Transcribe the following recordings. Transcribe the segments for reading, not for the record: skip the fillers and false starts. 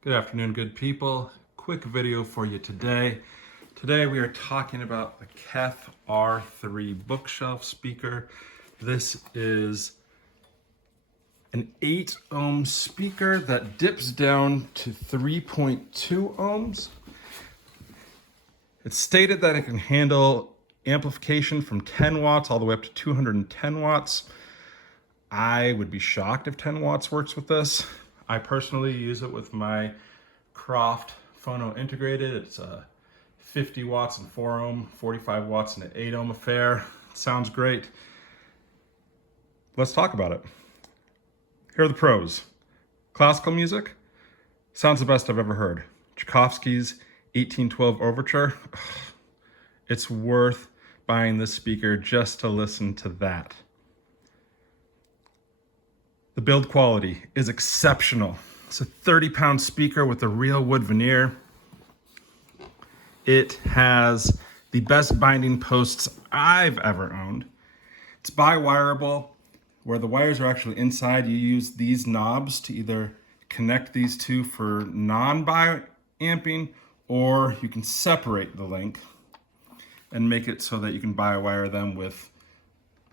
Good afternoon, good people. Quick video for you today. Today we are talking about the Kef R3 bookshelf speaker. This is an 8 ohm speaker that dips down to 3.2 ohms. It's stated that it can handle amplification from 10 watts all the way up to 210 watts. I would be shocked if 10 watts works with this. I personally use it with my Croft Phono integrated. It's a 50 watts and 4 ohm, 45 watts and an 8 ohm affair. It sounds great. Let's talk about it. Here are the pros. Classical music sounds the best I've ever heard. Tchaikovsky's 1812 Overture. It's worth buying this speaker just to listen to that. The build quality is exceptional. It's a 30-pound speaker with a real wood veneer. It has the best binding posts I've ever owned. It's bi-wireable, where the wires are actually inside. You use these knobs to either connect these two for non-bi-amping, or you can separate the link and make it so that you can bi-wire them with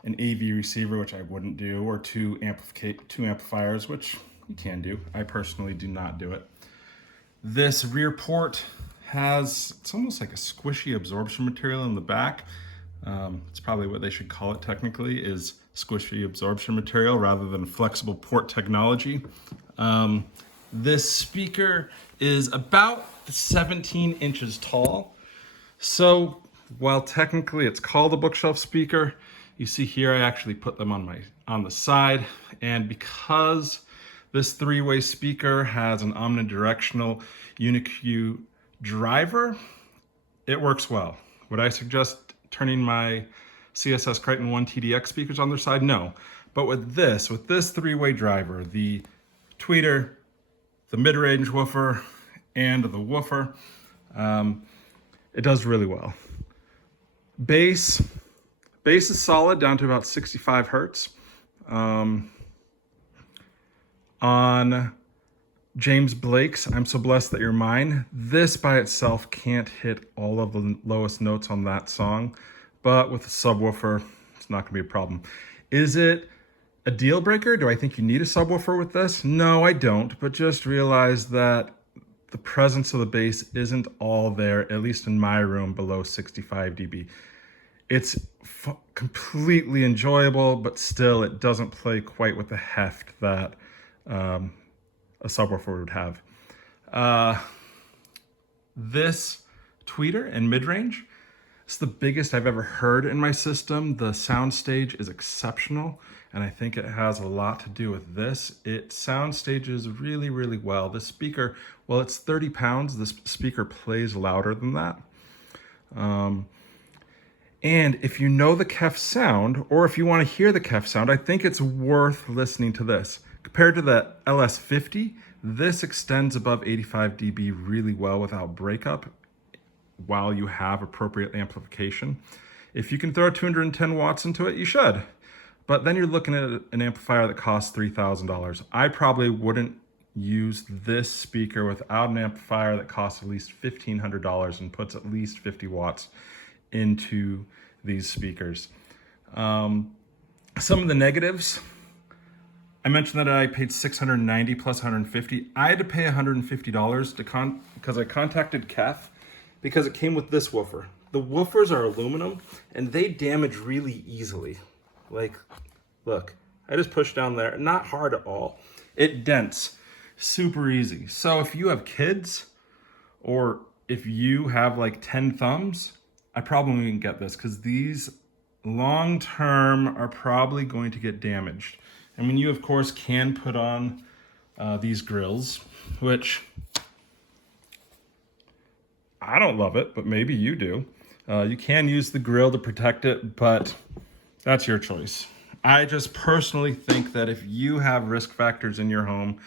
an AV receiver, which I wouldn't do, or two amplifiers, which you can do. I personally do not do it. This rear port it's almost like a squishy absorption material in the back. It's probably what they should call it technically, is squishy absorption material rather than flexible port technology. This speaker is about 17 inches tall. So while technically it's called a bookshelf speaker, you see here I actually put them on the side, and because this three-way speaker has an omnidirectional UniQ driver, it works well. Would I suggest turning my CSS Crichton 1 TDX speakers on their side? No. But with this three-way driver, the tweeter, the mid-range woofer, and the woofer, it does really well. Bass is solid down to about 65 hertz. On James Blake's I'm So Blessed That You're Mine, this by itself can't hit all of the lowest notes on that song, but with a subwoofer, it's not gonna be a problem. Is it a deal breaker? Do I think you need a subwoofer with this? No, I don't, but just realize that the presence of the bass isn't all there, at least in my room, below 65 dB. It's completely enjoyable, but still it doesn't play quite with the heft that a subwoofer would have. This tweeter and mid-range, it's the biggest I've ever heard in my system. The soundstage is exceptional, and I think it has a lot to do with this. It soundstages really, really well. This speaker, well, it's 30 pounds. This speaker plays louder than that. And if you know the Kef sound, or if you want to hear the Kef sound, I think it's worth listening to this. Compared to the LS50, this extends above 85 dB really well without breakup while you have appropriate amplification. If you can throw 210 watts into it, you should. But then you're looking at an amplifier that costs $3,000. I probably wouldn't use this speaker without an amplifier that costs at least $1,500 and puts at least 50 watts into these speakers. Some of the negatives, I mentioned that I paid $690 plus $150. I had to pay $150 because I contacted Kef because it came with this woofer. The woofers are aluminum and they damage really easily. Like, look, I just pushed down there, not hard at all. It dents super easy. So if you have kids, or if you have like 10 thumbs, I probably wouldn't get this because these long-term are probably going to get damaged. I mean, you of course can put on these grills, which I don't love it, but maybe you do. You can use the grill to protect it, but that's your choice. I just personally think that if you have risk factors in your home,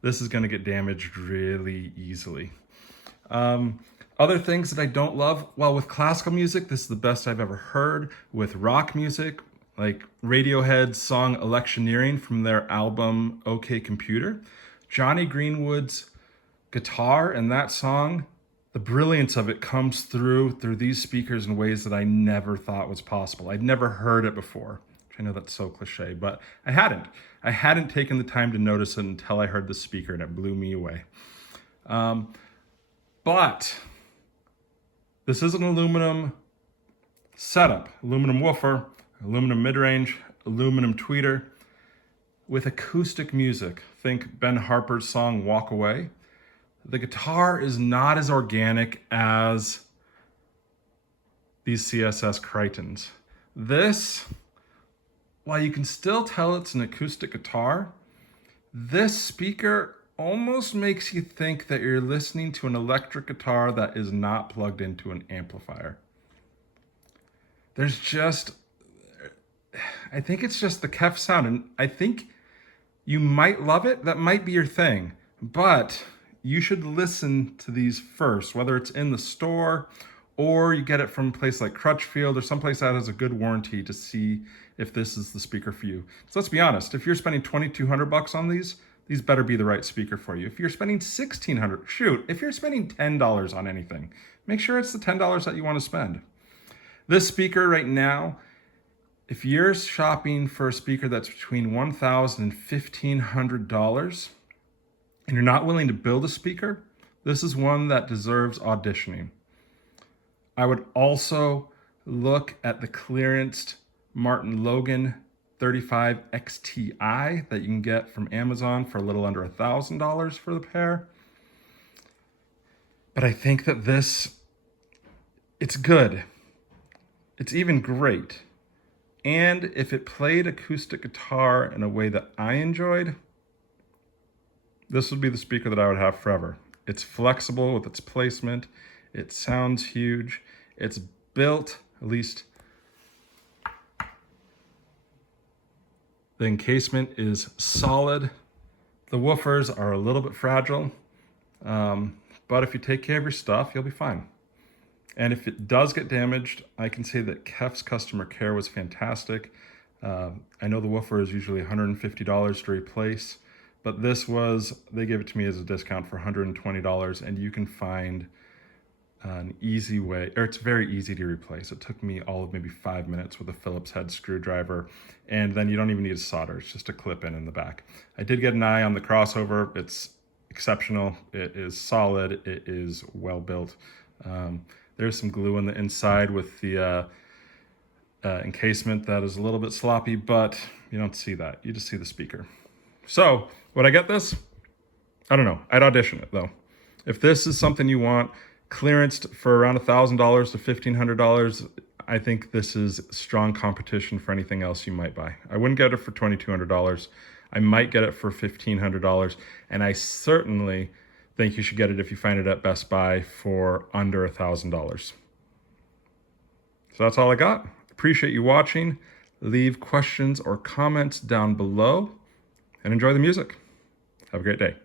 this is gonna get damaged really easily. Other things that I don't love, well, with classical music, this is the best I've ever heard. With rock music, like Radiohead's song Electioneering from their album OK Computer, Johnny Greenwood's guitar in that song, the brilliance of it comes through these speakers in ways that I never thought was possible. I'd never heard it before. I know that's so cliche, but I hadn't. I hadn't taken the time to notice it until I heard the speaker, and it blew me away. But this is an aluminum setup, aluminum woofer, aluminum mid-range, aluminum tweeter with acoustic music. Think Ben Harper's song Walk Away. The guitar is not as organic as these CSS Crichtons. This, while you can still tell it's an acoustic guitar, this speaker almost makes you think that you're listening to an electric guitar that is not plugged into an amplifier. There's just, I think it's just the Kef sound, and I think you might love it. That might be your thing, but you should listen to these first, whether it's in the store or you get it from a place like Crutchfield or someplace that has a good warranty to see if this is the speaker for you. So let's be honest, if you're spending $2,200 on these better be the right speaker for you. If you're spending $1,600, shoot, if you're spending $10 on anything, make sure it's the $10 that you want to spend. This speaker right now, if you're shopping for a speaker that's between $1,000 and $1,500, and you're not willing to build a speaker, this is one that deserves auditioning. I would also look at the clearanced Martin Logan 35 XTI that you can get from Amazon for a little under $1,000 for the pair. But I think that it's good. It's even great. And if it played acoustic guitar in a way that I enjoyed, this would be the speaker that I would have forever. It's flexible with its placement. It sounds huge. It's built, at least the encasement is solid. The woofers are a little bit fragile, but if you take care of your stuff, you'll be fine. And if it does get damaged, I can say that Kef's customer care was fantastic. I know the woofer is usually $150 to replace, but they gave it to me as a discount for $120, and you can find an easy way, or it's very easy to replace. It took me all of maybe 5 minutes with a Phillips head screwdriver, and then you don't even need a solder. It's just a clip in the back. I did get an eye on the crossover. It's exceptional. It is solid. It is well built. There's some glue on the inside with the encasement that is a little bit sloppy, but you don't see that. You just see the speaker. So, would I get this? I don't know. I'd audition it though. If this is something you want, clearanced for around $1,000 to $1,500, I think this is strong competition for anything else you might buy. I wouldn't get it for $2,200. I might get it for $1,500, and I certainly think you should get it if you find it at Best Buy for under $1,000. So that's all I got. Appreciate you watching. Leave questions or comments down below, and enjoy the music. Have a great day.